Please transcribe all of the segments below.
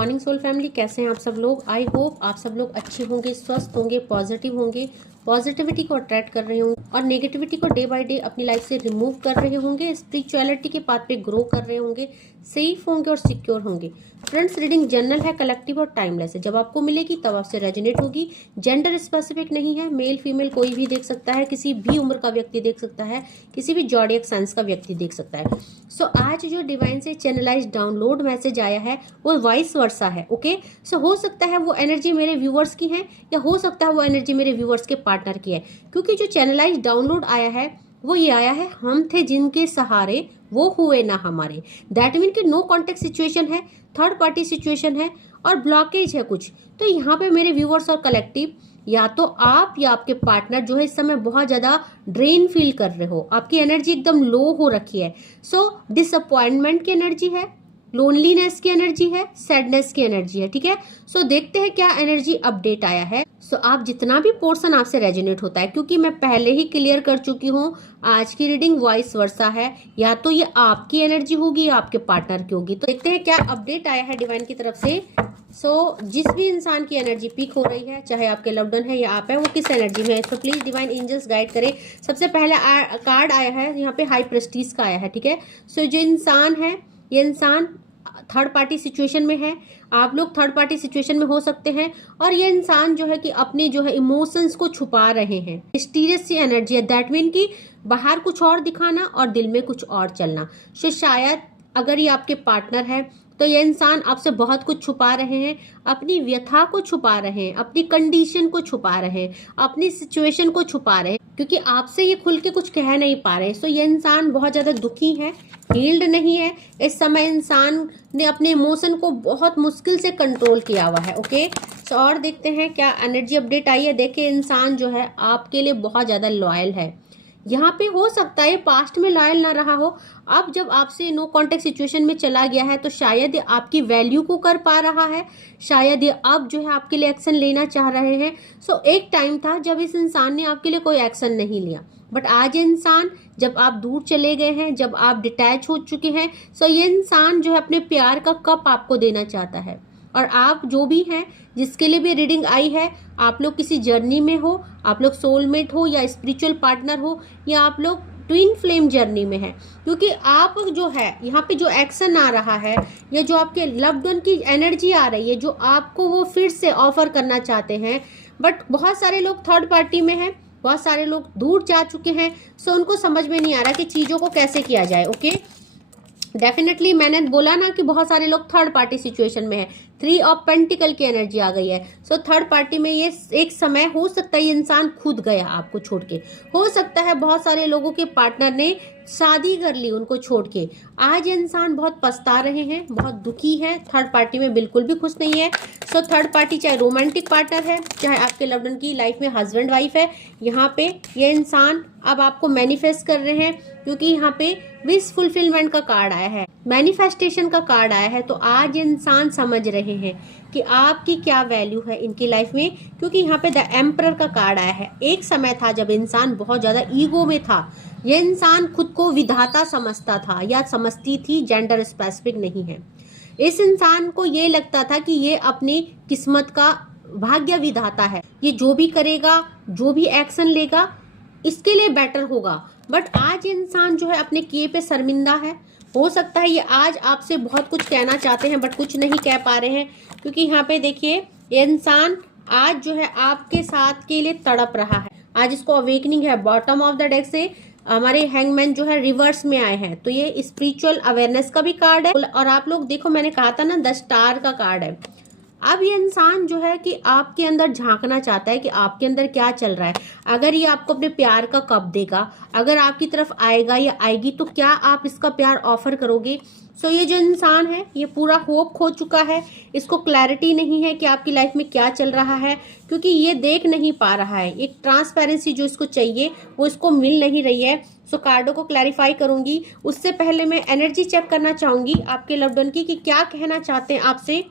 Morning soul family, कैसे हैं आप सब लोग। आई होप आप सब लोग अच्छे होंगे, स्वस्थ होंगे, पॉजिटिव होंगे, पॉजिटिविटी को अट्रैक्ट कर रहे होंगे और नेगेटिविटी को डे बाय डे अपनी लाइफ से रिमूव कर रहे होंगे, स्पिरिचुअलिटी के पाथ पे ग्रो कर रहे होंगे, सेफ होंगे और सिक्योर होंगे। फ्रेंड्स, रीडिंग जनरल है, कलेक्टिव और टाइमलेस है। जब आपको मिलेगी तब आपसे रेजोनेट होगी। जेंडर स्पेसिफिक नहीं है, मेल फीमेल कोई भी देख सकता है, किसी भी उम्र का व्यक्ति देख सकता है, किसी भी जॉडियक साइंस का व्यक्ति देख सकता है। सो आज जो डिवाइन से चैनलाइज डाउनलोड मैसेज आया है वो वाइस वर्सा है। ओके, सो हो सकता है वो एनर्जी मेरे व्यूअर्स की है या हो सकता है वो एनर्जी मेरे व्यूअर्स के पार्टनर की है, क्योंकि जो चैनलाइज डाउनलोड आया है वो ये आया है, हम थे जिनके सहारे वो हुए ना हमारे। दैट मीन कि नो कॉन्टेक्ट सिचुएशन है, थर्ड पार्टी सिचुएशन है और ब्लॉकेज है कुछ। तो यहाँ पे मेरे व्यूअर्स और कलेक्टिव, या तो आप या आपके पार्टनर जो है इस समय बहुत ज्यादा ड्रेन फील कर रहे हो, आपकी एनर्जी एकदम लो हो रखी है। सो डिसअपॉइंटमेंट की एनर्जी है, लोनलीनेस की एनर्जी है, सैडनेस की एनर्जी है। ठीक है, सो देखते हैं क्या एनर्जी अपडेट आया है। सो आप जितना भी पोर्शन आपसे रेजोनेट होता है, क्योंकि मैं पहले ही क्लियर कर चुकी हूँ, आज की रीडिंग वॉइस वर्सा है, या तो ये आपकी एनर्जी होगी या आपके पार्टनर की होगी। तो देखते हैं क्या अपडेट आया है डिवाइन की तरफ से। जिस भी इंसान की एनर्जी पीक हो रही है, चाहे आपके लव्ड वन है या आप है, वो किस एनर्जी में है, तो प्लीज डिवाइन एंजल्स गाइड करें। सबसे पहले कार्ड आया है यहाँ पे, हाई प्रेस्टीज का आया है। ठीक है, सो जो इंसान है, ये इंसान थर्ड पार्टी सिचुएशन में है, आप लोग थर्ड पार्टी सिचुएशन में हो सकते हैं, और ये इंसान जो है कि अपने जो है इमोशंस को छुपा रहे हैं। मिस्टीरियस सी एनर्जी है, दैट मीन कि बाहर कुछ और दिखाना और दिल में कुछ और चलना। सो शायद अगर ये आपके पार्टनर है तो ये इंसान आपसे बहुत कुछ छुपा रहे हैं, अपनी व्यथा को छुपा रहे हैं, अपनी कंडीशन को छुपा रहे हैं, अपनी सिचुएशन को छुपा रहे हैं, क्योंकि आपसे ये खुल के कुछ कह नहीं पा रहे। सो ये इंसान बहुत ज्यादा दुखी है, हील्ड नहीं है। इस समय इंसान ने अपने इमोशन को बहुत मुश्किल से कंट्रोल किया हुआ है। ओके, सो और देखते हैं क्या एनर्जी अपडेट आई है। देखिए, इंसान जो है आपके लिए बहुत ज्यादा लॉयल है। यहाँ पे हो सकता है पास्ट में लॉयल ना रहा हो, अब जब आपसे नो कॉन्टेक्ट सिचुएशन में चला गया है तो शायद ये आपकी वैल्यू को कर पा रहा है, शायद ये अब जो है आपके लिए एक्शन लेना चाह रहे हैं। एक टाइम था जब इस इंसान ने आपके लिए कोई एक्शन नहीं लिया, बट आज इंसान, जब आप दूर चले गए हैं, जब आप डिटैच हो चुके हैं, ये इंसान जो है अपने प्यार का कप आपको देना चाहता है। और आप जो भी हैं, जिसके लिए भी रीडिंग आई है, आप लोग किसी जर्नी में हो, आप लोग सोलमेट हो या स्पिरिचुअल पार्टनर हो, या आप लोग ट्विन फ्लेम जर्नी में है, क्योंकि आप जो है यहाँ पे जो एक्शन आ रहा है या जो आपके लव्ड वन की एनर्जी आ रही है, जो आपको वो फिर से ऑफर करना चाहते हैं। बट बहुत सारे लोग थर्ड पार्टी में हैं, बहुत सारे लोग दूर जा चुके हैं, उनको समझ में नहीं आ रहा कि चीजों को कैसे किया जाए। ओके, डेफिनेटली मैंने बोला ना कि बहुत सारे लोग थर्ड पार्टी सिचुएशन में है। 3 ऑफ पेंटिकल की एनर्जी आ गई है। थर्ड पार्टी में ये एक समय हो सकता है ये इंसान खुद गया आपको छोड़ के, हो सकता है बहुत सारे लोगों के पार्टनर ने शादी कर ली उनको छोड़ के। आज इंसान बहुत पछता रहे हैं, बहुत दुखी है, थर्ड पार्टी में बिल्कुल भी खुश नहीं है। थर्ड पार्टी चाहे रोमांटिक पार्टनर है, चाहे आपके लव्ड वन की लाइफ में हस्बैंड वाइफ है, यहाँ पे ये इंसान अब आपको मैनिफेस्ट कर रहे हैं, क्योंकि यहाँ पे विश फुलफिलमेंट का कार्ड आया है, मैनिफेस्टेशन का कार्ड आया है। तो आज इंसान समझ रहे हैं कि आपकी क्या वैल्यू है इनकी लाइफ में, क्योंकि यहाँ पे द एम्परर का कार्ड आया है। एक समय था जब इंसान बहुत ज्यादा ईगो में था, ये इंसान खुद को विधाता समझता था या समझती थी, जेंडर स्पेसिफिक नहीं है। इस इंसान को ये लगता था कि ये अपनी किस्मत का भाग्य विधाता है, ये जो भी करेगा, जो भी एक्शन लेगा, इसके लिए बेटर होगा। बट आज इंसान जो है अपने किए पे शर्मिंदा है। हो सकता है ये आज आपसे बहुत कुछ कहना चाहते हैं बट कुछ नहीं कह पा रहे हैं, क्योंकि यहाँ पे देखिए ये इंसान आज जो है आपके साथ के लिए तड़प रहा है। आज इसको अवेकनिंग है। बॉटम ऑफ द डेक से हमारे हैंगमैन जो है रिवर्स में आए हैं, तो ये स्पिरिचुअल अवेयरनेस का भी कार्ड है। और आप लोग देखो, मैंने कहा था ना, द स्टार का कार्ड है। अब ये इंसान जो है कि आपके अंदर झांकना चाहता है कि आपके अंदर क्या चल रहा है। अगर ये आपको अपने प्यार का कप देगा, अगर आपकी तरफ आएगा या आएगी, तो क्या आप इसका प्यार ऑफर करोगे। ये जो इंसान है ये पूरा होप खो चुका है, इसको क्लैरिटी नहीं है कि आपकी लाइफ में क्या चल रहा है, क्योंकि ये देख नहीं पा रहा है। एक ट्रांसपेरेंसी जो इसको चाहिए वो इसको मिल नहीं रही है। कार्डों को क्लैरिफाई करूंगी, उससे पहले मैं एनर्जी चेक करना चाहूंगी आपके लव्ड वन की कि क्या कहना चाहते हैं आपसे,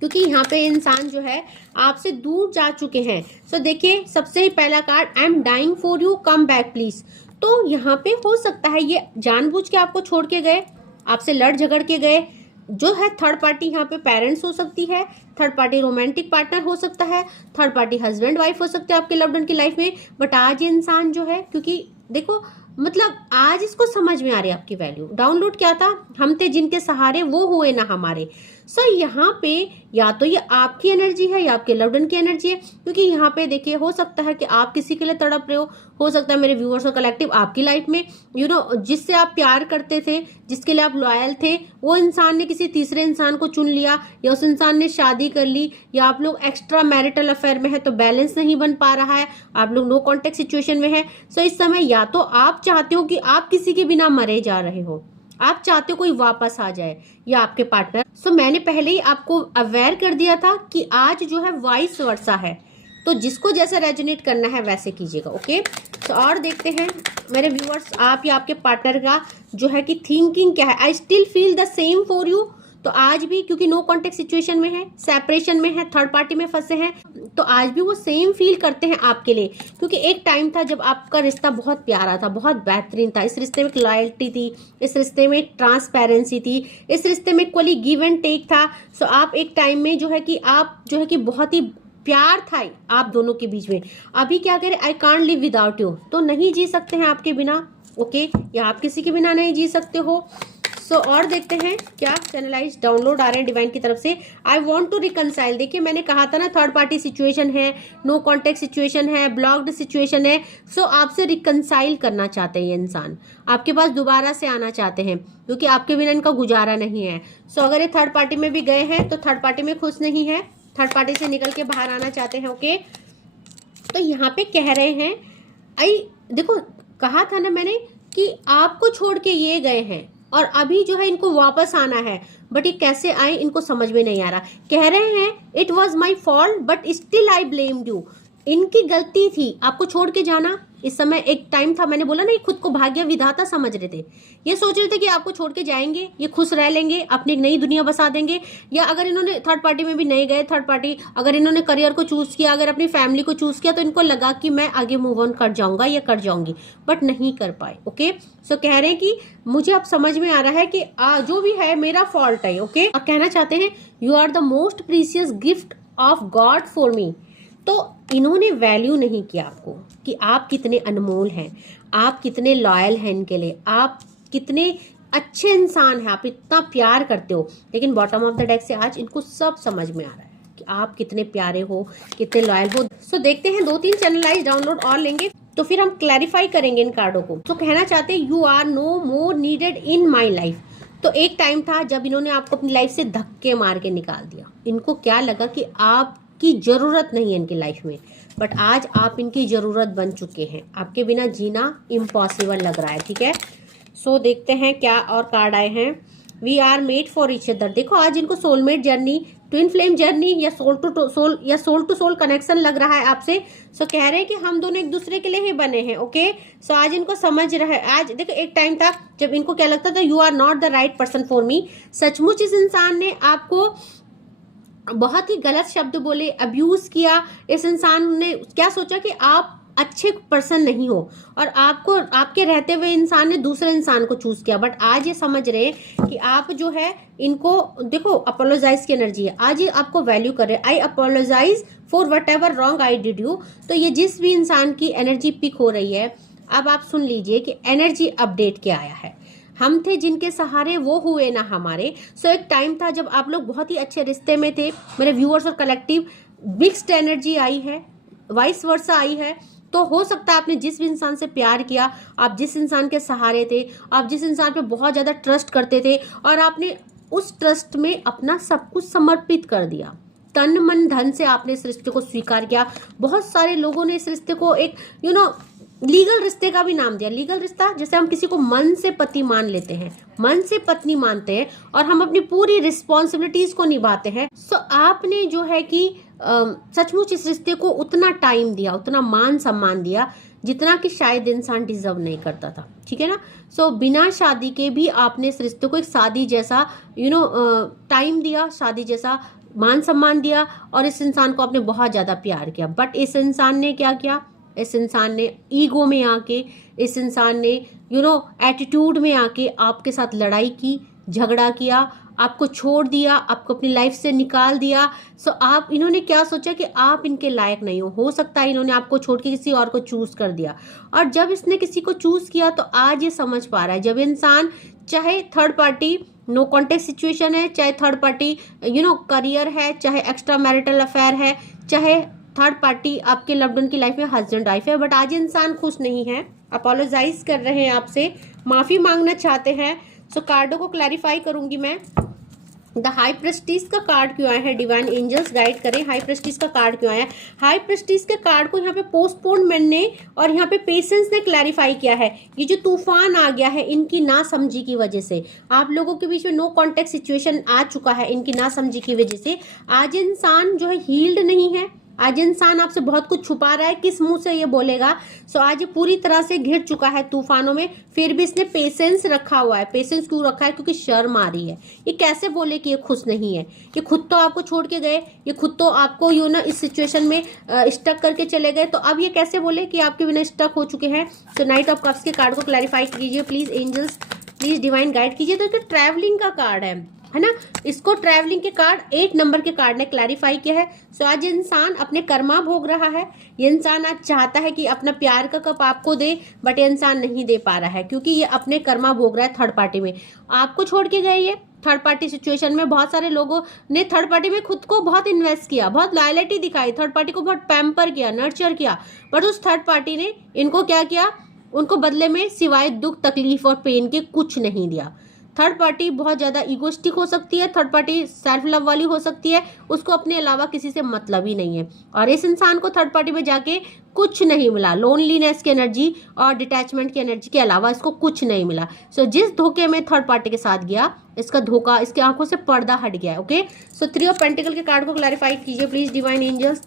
क्योंकि यहाँ पे इंसान जो है आपसे दूर जा चुके हैं। देखिए, सबसे पहला card, I am dying for you, come back please. तो यहाँ पे हो सकता है ये जानबूझ के आपको छोड़ के गए, आपसे लड़ झगड़ के गए, जो है थर्ड पार्टी यहाँ पे पेरेंट्स हो सकती है, थर्ड पार्टी रोमांटिक पार्टनर हो सकता है, थर्ड पार्टी हस्बैंड वाइफ हो सकते हैं आपके लव्ड वन की लाइफ में। बट आज ये इंसान जो है, क्योंकि देखो मतलब आज इसको समझ में आ रही है आपकी वैल्यू। डाउनलोड क्या था, हम थे जिनके सहारे वो हुए ना हमारे। सो यहाँ पे या तो ये आपकी एनर्जी है या आपके लव्ड वन की एनर्जी है, क्योंकि यहाँ पे देखिए हो सकता है कि आप किसी के लिए तड़प रहे हो सकता है मेरे व्यूअर्स और कलेक्टिव आपकी लाइफ में जिससे आप प्यार करते थे, जिसके लिए आप लॉयल थे, वो इंसान ने किसी तीसरे इंसान को चुन लिया, या उस इंसान ने शादी कर ली, या आप लोग एक्स्ट्रा मैरिटल अफेयर में है तो बैलेंस नहीं बन पा रहा है, आप लोग नो कॉन्टेक्ट सिचुएशन में है। सो इस समय या तो आप चाहते हो कि आप किसी के बिना मरे जा रहे हो, आप चाहते हो कोई वापस आ जाए या आपके पार्टनर। सो मैंने पहले ही आपको अवेयर कर दिया था कि आज जो है वाइस वर्सा है, तो जिसको जैसा रेजोनेट करना है वैसे कीजिएगा। ओके, तो और देखते हैं मेरे व्यूअर्स आप या आपके पार्टनर का जो है कि थिंकिंग क्या है। I still feel the same for you. तो आज भी क्योंकि नो कॉन्टेक्ट सिचुएशन में है, सेपरेशन में है, थर्ड पार्टी में फंसे हैं, तो आज भी वो सेम फील करते हैं आपके लिए। क्योंकि एक टाइम था जब आपका रिश्ता बहुत प्यारा था, बहुत बेहतरीन था, इस रिश्ते में एक लॉयल्टी थी, इस रिश्ते में एक ट्रांसपेरेंसी थी, इस रिश्ते में इक्वली गिव एंड टेक था। सो आप एक टाइम में जो है कि आप जो है कि बहुत ही प्यार था आप दोनों के बीच में। अभी क्या करें, I can't live without you, तो नहीं जी सकते हैं आपके बिना। ओके, या आप किसी के बिना नहीं जी सकते हो। सो और देखते हैं क्या चैनलाइज डाउनलोड आ रहे हैं डिवाइन की तरफ से। आई वॉन्ट टू रिकनसाइल, देखिए मैंने कहा था ना थर्ड पार्टी सिचुएशन है, नो कॉन्टेक्ट सिचुएशन है, ब्लॉक्ड सिचुएशन है। सो आपसे रिकनसाइल करना चाहते हैं ये इंसान, आपके पास दोबारा से आना चाहते हैं, क्योंकि आपके बिना इनका गुजारा नहीं है। सो अगर ये थर्ड पार्टी में भी गए हैं तो थर्ड पार्टी में खुश नहीं है, थर्ड पार्टी से निकल के बाहर आना चाहते हैं। ओके, तो यहाँ पे कह रहे हैं देखो कहा था ना मैंने कि आपको छोड़ के ये गए हैं और अभी जो है इनको वापस आना है, बट ये कैसे आए इनको समझ में नहीं आ रहा। कह रहे हैं it was my fault but still I blamed you, इनकी गलती थी आपको छोड़ के जाना। इस समय एक टाइम था, मैंने बोला ना, ये खुद को भाग्य विधाता समझ रहे थे, ये सोच रहे थे कि आपको छोड़ के जाएंगे, ये खुश रह लेंगे, अपनी एक नई दुनिया बसा देंगे। या अगर इन्होंने थर्ड पार्टी में भी नहीं गए, थर्ड पार्टी अगर इन्होंने करियर को चूज किया, अगर अपनी फैमिली को चूज किया, तो इनको लगा कि मैं आगे मूव ऑन कर जाऊंगा या कर जाऊंगी, बट नहीं कर पाए। ओके, सो कह रहे हैं कि मुझे अब समझ में आ रहा है कि जो भी है मेरा फॉल्ट है। ओके, और कहना चाहते हैं you are the most precious gift of God for me. तो इन्होंने वैल्यू नहीं किया आपको कि आप कितने अनमोल हैं, आप कितने लॉयल हैं इनके लिए, आप कितने अच्छे इंसान हैं, आप इतना प्यार करते हो। लेकिन बॉटम ऑफ द डेक से आज इनको सब समझ में आ रहा है कि आप कितने प्यारे हो, कितने लॉयल हो। सो देखते हैं 2-3 चैनलाइज डाउनलोड और लेंगे तो फिर हम क्लैरिफाई करेंगे इन कार्डों को। तो कहना चाहते हैं you are no more needed in my life. तो एक टाइम था जब इन्होंने आपको अपनी लाइफ से धक्के मार के निकाल दिया, इनको क्या लगा कि आप की जरूरत नहीं है इनकी लाइफ में, बट आज आप इनकी जरूरत बन चुके हैं, आपके बिना जीना इम्पॉसिबल लग रहा है। ठीक है, सो देखते हैं क्या और कार्ड आए हैं। We are made for each other. देखो आज इनको soulmate journey, twin flame journey या सोल टू सोल कनेक्शन लग रहा है आपसे। सो कह रहे हैं कि हम दोनों एक दूसरे के लिए ही बने हैं। ओके, सो आज इनको समझ रहा है। आज देखो एक टाइम था जब इनको क्या लगता था you are not the right person for me. सचमुच इस इंसान ने आपको बहुत ही गलत शब्द बोले, अब्यूज किया। इस इंसान ने क्या सोचा कि आप अच्छे पर्सन नहीं हो, और आपको आपके रहते हुए इंसान ने दूसरे इंसान को चूज किया। बट आज ये समझ रहे हैं कि आप जो है इनको देखो अपोलोजाइज की एनर्जी है, आज ये आपको वैल्यू कर रहे हैं। I apologise for whatever wrong I did you. तो ये जिस भी इंसान की एनर्जी पिक हो रही है, अब आप सुन लीजिए कि एनर्जी अपडेट क्या आया है। हम थे जिनके सहारे वो हुए ना हमारे। सो एक टाइम था जब आप लोग बहुत ही अच्छे रिश्ते में थे, मेरे व्यूअर्स और कलेक्टिव। मिक्स्ड एनर्जी आई है, वाइस वर्सा आई है। तो हो सकता है आपने जिस भी इंसान से प्यार किया, आप जिस इंसान के सहारे थे, आप जिस इंसान पे बहुत ज्यादा ट्रस्ट करते थे, और आपने उस ट्रस्ट में अपना सब कुछ समर्पित कर दिया, तन मन धन से आपने इस रिश्ते को स्वीकार किया। बहुत सारे लोगों ने इस रिश्ते को एक लीगल रिश्ते का भी नाम दिया। लीगल रिश्ता जैसे हम किसी को मन से पति मान लेते हैं, मन से पत्नी मानते हैं, और हम अपनी पूरी रिस्पॉन्सिबिलिटीज को निभाते हैं। सो आपने जो है कि सचमुच इस रिश्ते को उतना टाइम दिया, उतना मान सम्मान दिया जितना कि शायद इंसान डिजर्व नहीं करता था। ठीक है ना। सो बिना शादी के भी आपने इस रिश्ते को एक शादी जैसा टाइम दिया, शादी जैसा मान सम्मान दिया, और इस इंसान को आपने बहुत ज्यादा प्यार किया। बट इस इंसान ने क्या किया, इस इंसान ने ईगो में आके, इस इंसान ने एटीट्यूड में आके आपके साथ लड़ाई की, झगड़ा किया, आपको छोड़ दिया, आपको अपनी लाइफ से निकाल दिया। सो आप इन्होंने क्या सोचा कि आप इनके लायक नहीं हो सकता है इन्होंने आपको छोड़ के किसी और को चूज कर दिया। और जब इसने किसी को चूज किया तो आज ये समझ पा रहा है, जब इंसान चाहे third party no contact situation है, चाहे थर्ड पार्टी करियर है, चाहे एक्स्ट्रा मैरिटल अफेयर है, चाहे थर्ड पार्टी आपके लव्ड वन की लाइफ में हस्बैंड वाइफ है, बट आज इंसान खुश नहीं है, अपोलोजाइज कर रहे हैं आपसे, माफी मांगना चाहते हैं। सो कार्डों को क्लैरिफाई करूंगी मैं। द हाई प्रेस्टीज का कार्ड क्यों आया है, डिवाइन एंजल्स गाइड करें, हाई प्रेस्टीज का कार्ड क्यों आया है। हाई प्रेस्टीज के कार्ड को यहाँ पे पोस्टपोनमेंट ने और यहाँ पे पेशेंस ने क्लैरिफाई किया है। ये जो तूफान आ गया है इनकी नासमझी की वजह से, आप लोगों के बीच में नो कॉन्टेक्ट सिचुएशन आ चुका है इनकी नासमझी की वजह से। आज इंसान जो है हील्ड नहीं है, आज इंसान आपसे बहुत कुछ छुपा रहा है, किस मुंह से ये बोलेगा। सो आज ये पूरी तरह से घिर चुका है तूफानों में, फिर भी इसने पेशेंस रखा हुआ है। पेशेंस क्यों रखा है, क्योंकि शर्म आ रही है। ये कैसे बोले कि ये खुश नहीं है, ये खुद तो आपको छोड़ के गए, ये खुद तो आपको इस सिचुएशन में स्टक करके चले गए, तो अब ये कैसे बोले कि आपके बिना स्टक हो चुके हैं। तो नाइट ऑफ कप्स के कार्ड को क्लैरिफाई कीजिए please angels, please divine guide कीजिए। तो ट्रैवलिंग का कार्ड है ना, इसको ट्रैवलिंग के कार्ड 8 नंबर के कार्ड ने क्लैरिफाई किया है। सो आज इंसान अपने कर्मा भोग रहा है। ये इंसान आज चाहता है कि अपना प्यार का कप आपको दे, बट ये इंसान नहीं दे पा रहा है क्योंकि ये अपने कर्मा भोग रहा है थर्ड पार्टी में। आपको छोड़ के गए, ये थर्ड पार्टी सिचुएशन में बहुत सारे लोगों ने थर्ड पार्टी में खुद को बहुत इन्वेस्ट किया, बहुत लॉयल्टी दिखाई, थर्ड पार्टी को बहुत पैम्पर किया, नर्चर किया, बट उस थर्ड पार्टी ने इनको क्या किया, उनको बदले में सिवाय दुख तकलीफ और पेन के कुछ नहीं दिया। थर्ड पार्टी बहुत ज्यादा इगोस्टिक हो सकती है, थर्ड पार्टी सेल्फ लव वाली हो सकती है, उसको अपने अलावा किसी से मतलब ही नहीं है। और इस इंसान को थर्ड पार्टी में जाके कुछ नहीं मिला, लोनलीनेस की एनर्जी और डिटैचमेंट की एनर्जी के अलावा इसको कुछ नहीं मिला। सो जिस धोखे में थर्ड पार्टी के साथ गया, इसका धोखा, इसकी आंखों से पर्दा हट गया है। ओके, सो 3 ऑफ पेंटिकल के कार्ड को क्लैरिफाई कीजिए please divine angels.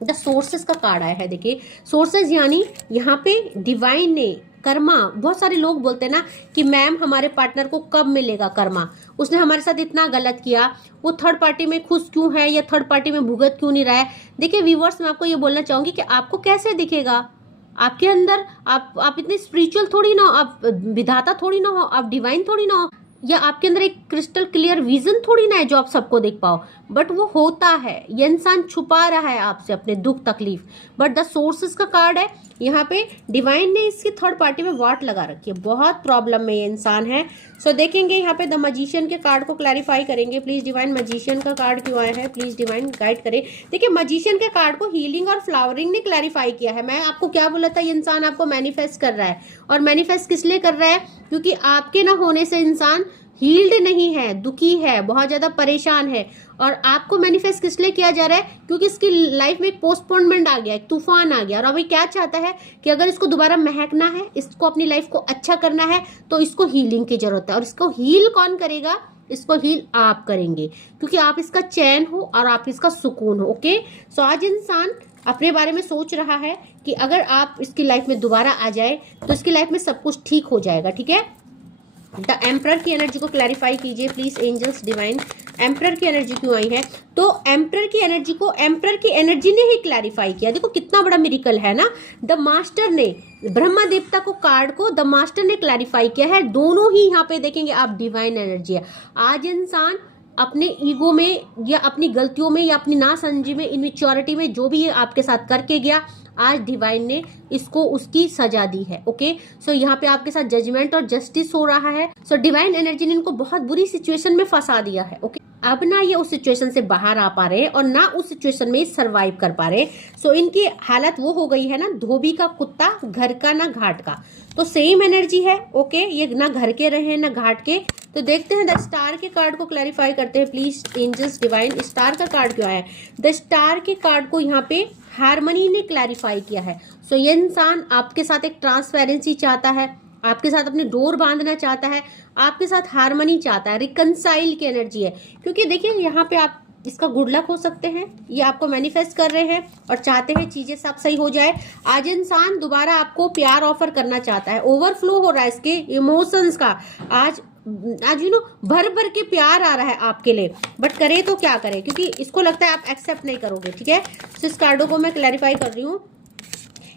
The sources का कार्ड आया है, देखिए सोर्सेस यानी यहाँ पे डिवाइन ने कर्मा, बहुत सारे लोग बोलते हैं ना कि मैम हमारे पार्टनर को कब मिलेगा कर्मा, उसने हमारे साथ इतना गलत किया, वो थर्ड पार्टी में खुश क्यों है या थर्ड पार्टी में भुगत क्यों नहीं रहा है। देखिए व्यूअर्स, मैं आपको ये बोलना चाहूंगी कि आपको कैसे दिखेगा, आपके अंदर आप इतने स्पिरिचुअल थोड़ी ना हो, आप विधाता थोड़ी ना हो, आप डिवाइन थोड़ी ना हो, या आपके अंदर एक क्रिस्टल क्लियर विजन थोड़ी ना है जो आप सबको देख पाओ, बट वो होता है। ये इंसान छुपा रहा है आपसे अपने दुख तकलीफ, बट द सोर्सेस का कार्ड है यहाँ पे। डिवाइन ने इसकी थर्ड पार्टी में वाट लगा रखी है, बहुत प्रॉब्लम में ये इंसान है। सो देखेंगे यहाँ पे द मजिशियन के कार्ड को क्लैरिफाई करेंगे प्लीज डिवाइन। मजिशियन का कार्ड क्यों आया है, प्लीज डिवाइन गाइड करें। देखिए मजिशियन के कार्ड को हीलिंग और फ्लावरिंग ने क्लैरिफाई किया है। मैं आपको क्या बोला था, ये इंसान आपको मैनिफेस्ट कर रहा है, और मैनिफेस्ट किस लिए कर रहा है, क्योंकि आपके ना होने से इंसान हील्ड नहीं है, दुखी है, बहुत ज्यादा परेशान है। और आपको मैनिफेस्ट किस लिए किया जा रहा है, क्योंकि इसकी लाइफ में एक पोस्टपोनमेंट आ गया, एक तूफान आ गया, और अभी क्या चाहता है कि अगर इसको दोबारा महकना है, इसको अपनी लाइफ को अच्छा करना है, तो इसको हीलिंग की जरूरत है। और इसको हील कौन करेगा, इसको हील आप करेंगे, क्योंकि आप इसका चैन हो और आप इसका सुकून हो। ओके, सो आज इंसान अपने बारे में सोच रहा है कि अगर आप इसकी लाइफ में दोबारा आ जाए तो इसकी लाइफ में सब कुछ ठीक हो जाएगा। ठीक है, द एम्परर की एनर्जी को क्लैरिफाई कीजिए प्लीज एंजल्स डिवाइन। एम्परर की एनर्जी क्यों आई है, तो एम्परर की एनर्जी को एम्परर की एनर्जी ने ही क्लैरिफाई किया। देखो कितना बड़ा मिरेकल है ना, द मास्टर ने, ब्रह्मा देवता को कार्ड को द मास्टर ने क्लैरिफाई किया है। दोनों ही यहाँ पे देखेंगे आप डिवाइन एनर्जी है। आज इंसान अपने ईगो में या अपनी गलतियों में या अपनी नासमझी में, इनमेच्योरिटी में, जो भी ये आपके साथ करके गया, आज डिवाइन ने इसको उसकी सजा दी है। ओके, सो यहाँ पे आपके साथ जजमेंट और जस्टिस हो रहा है। सो डिवाइन एनर्जी ने इनको बहुत बुरी सिचुएशन में फंसा दिया है। ओके, अब ना ये उस सिचुएशन से बाहर आ पा रहे और ना उस सिचुएशन में सरवाइव कर पा रहे। सो इनकी हालत वो हो गई है ना, धोबी का कुत्ता, घर का ना घाट का। तो सेम एनर्जी है। ओके, ये ना घर के रहे ना घाट के। तो देखते हैं द स्टार के कार्ड को क्लैरिफाई करते हैं प्लीज एंजल्स डिवाइन। स्टार का कार्ड क्यों आया है, द स्टार के कार्ड को यहाँ पे हार्मनी ने क्लैरिफाई किया है। सो ये इंसान आपके साथ एक ट्रांसपेरेंसी चाहता है, आपके साथ अपने डोर बांधना चाहता है, आपके साथ हार्मनी चाहता है, रिकंसाइल की एनर्जी है। क्योंकि देखिए यहाँ पे आप इसका गुड लक हो सकते हैं, ये आपको मैनिफेस्ट कर रहे हैं और चाहते हैं चीजें सब सही हो जाए। आज इंसान दोबारा आपको प्यार ऑफर करना चाहता है, ओवरफ्लो हो रहा है इसके इमोशंस का। आज भर भर के प्यार आ रहा है आपके लिए, बट करे तो क्या करे, क्योंकि इसको लगता है आप एक्सेप्ट नहीं करोगे। ठीक है, तो इस कार्डों को मैं क्लैरिफाई कर रही हूँ।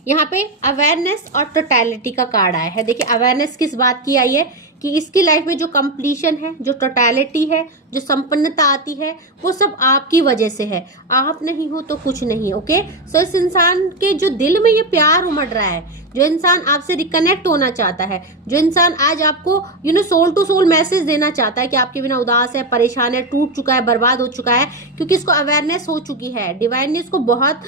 यहाँ पे अवेयरनेस और टोटलिटी का कार्ड आया है। देखिए अवेयरनेस किस बात की आई है कि इसकी लाइफ में जो कंप्लीशन है, जो टोटलिटी है, जो संपन्नता आती है, वो सब आपकी वजह से है। आप नहीं हो तो कुछ नहीं। ओके, सो इस इंसान के जो दिल में ये प्यार उमड़ रहा है, जो इंसान आपसे रिकनेक्ट होना चाहता है, जो इंसान आज आपको सोल टू सोल मैसेज देना चाहता है कि आपके बिना उदास है, परेशान है, टूट चुका है, बर्बाद हो चुका है, क्योंकि इसको अवेयरनेस हो चुकी है, डिवाइन ने इसको बहुत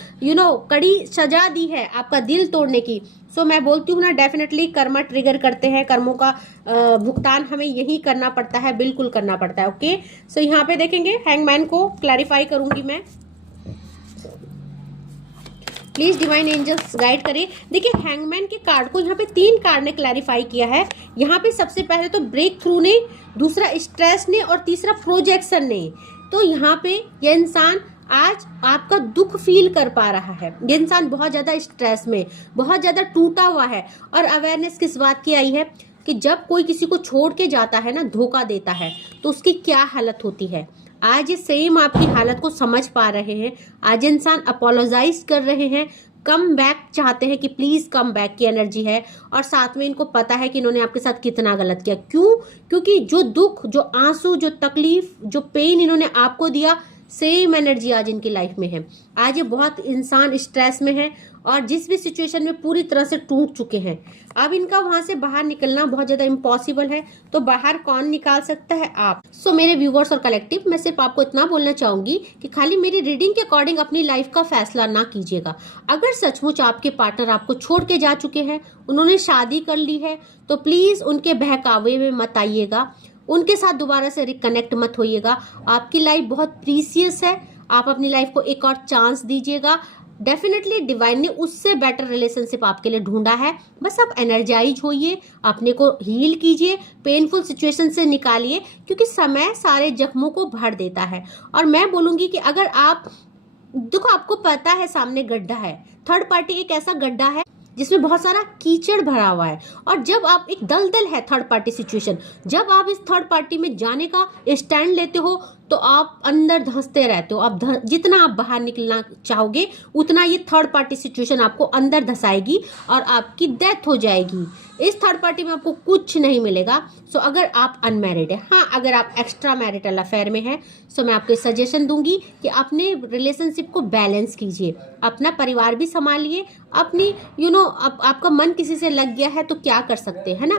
कड़ी सजा दी है आपका दिल तोड़ने की। सो मैं बोलती हूँ ना, डेफिनेटली कर्मा ट्रिगर करते हैं, कर्मों का भुगतान हमें यही करना पड़ता है, बिल्कुल करना पड़ता है। ओके, सो यहाँ पे देखेंगे हैंगमैन को क्लैरिफाई करूंगी मैं। प्लीज डिवाइन एंजल्स गाइड करें। देखिए, हैंगमैन के कार्ड को यहाँ पे 3 कार्ड ने क्लैरिफाई किया है। यहाँ पे सबसे पहले तो ब्रेक थ्रू ने, दूसरा स्ट्रेस ने और तीसरा प्रोजेक्शन ने। तो यहाँ पे ये इंसान आज आपका दुख फील कर पा रहा है। ये इंसान बहुत ज्यादा स्ट्रेस में, बहुत ज्यादा टूटा हुआ है। और अवेयरनेस किस बात की आई है कि जब कोई किसी को छोड़ के जाता है ना, धोखा देता है, तो उसकी क्या हालत होती है। आज ये सेम आपकी हालत को समझ पा रहे हैं। आज इंसान अपोलोजाइज कर रहे हैं, कम बैक चाहते हैं कि प्लीज कम बैक की एनर्जी है। और साथ में इनको पता है कि इन्होंने आपके साथ कितना गलत किया। क्यों? क्योंकि जो दुख, जो आंसू, जो तकलीफ, जो पेन इन्होंने आपको दिया, सेम एनर्जी आज इनकी लाइफ में है। आज ये बहुत इंसान स्ट्रेस में है और जिस भी सिचुएशन में पूरी तरह से टूट चुके हैं। अब इनका वहां से बाहर निकलना बहुत ज्यादा इम्पॉसिबल है। तो बाहर कौन निकाल सकता है? आप। सो मेरे व्यूवर्स और कलेक्टिव, मैं सिर्फ आपको इतना बोलना चाहूंगी कि खाली मेरी रीडिंग के अकॉर्डिंग अपनी लाइफ का फैसला ना कीजिएगा। अगर सचमुच आपके पार्टनर आपको छोड़ के जा चुके हैं, उन्होंने शादी कर ली है, तो प्लीज उनके बहकावे में मत आइएगा, उनके साथ दोबारा से रिकनेक्ट मत होइएगा। आपकी लाइफ बहुत प्रीसियस है, आप अपनी लाइफ को एक और चांस दीजिएगा। डेफिनेटली डिवाइन ने उससे बेटर रिलेशनशिप आपके लिए ढूंढा है। बस आप एनर्जाइज होइए, अपने को हील कीजिए, पेनफुल सिचुएशन से निकालिए, क्योंकि समय सारे जख्मों को भर देता है। और मैं बोलूंगी कि अगर आप देखो, आपको पता है सामने गड्ढा है, थर्ड पार्टी एक ऐसा गड्ढा है जिसमें बहुत सारा कीचड़ भरा हुआ है। और जब आप एक दलदल है थर्ड पार्टी सिचुएशन, जब आप इस थर्ड पार्टी में जाने का स्टैंड लेते हो तो आप अंदर धंसते रहते हो। आप जितना आप बाहर निकलना चाहोगे, उतना ये थर्ड पार्टी सिचुएशन आपको अंदर धसाएगी और आपकी डेथ हो जाएगी। इस थर्ड पार्टी में आपको कुछ नहीं मिलेगा। सो अगर आप अनमैरिड है, हाँ, अगर आप एक्स्ट्रा मैरिटल अफेयर में है, सो मैं आपको सजेशन दूंगी कि अपने रिलेशनशिप को बैलेंस कीजिए, अपना परिवार भी संभालिए। अपनी आपका मन किसी से लग गया है तो क्या कर सकते हैं ना,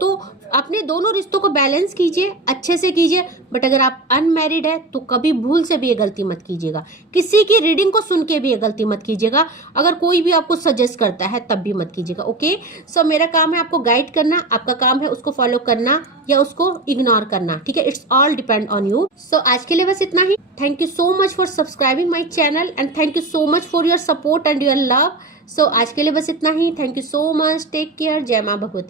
तो अपने दोनों रिश्तों को बैलेंस कीजिए, अच्छे से कीजिए। बट अगर आप अनमैरिड है तो कभी भूल से भी ये गलती मत कीजिएगा। किसी की रीडिंग को सुन के भी ये गलती मत कीजिएगा। अगर कोई भी आपको सजेस्ट करता है तब भी मत कीजिएगा। ओके, सो मेरा काम है आपको गाइड करना, आपका काम है उसको फॉलो करना या उसको इग्नोर करना। ठीक है, it's all depend on you. So आज के लिए बस इतना ही। Thank you so much for subscribing my channel and thank you so much for your support and your love. So आज के लिए बस इतना ही। Thank you so much, take care, जय माँ भगवती।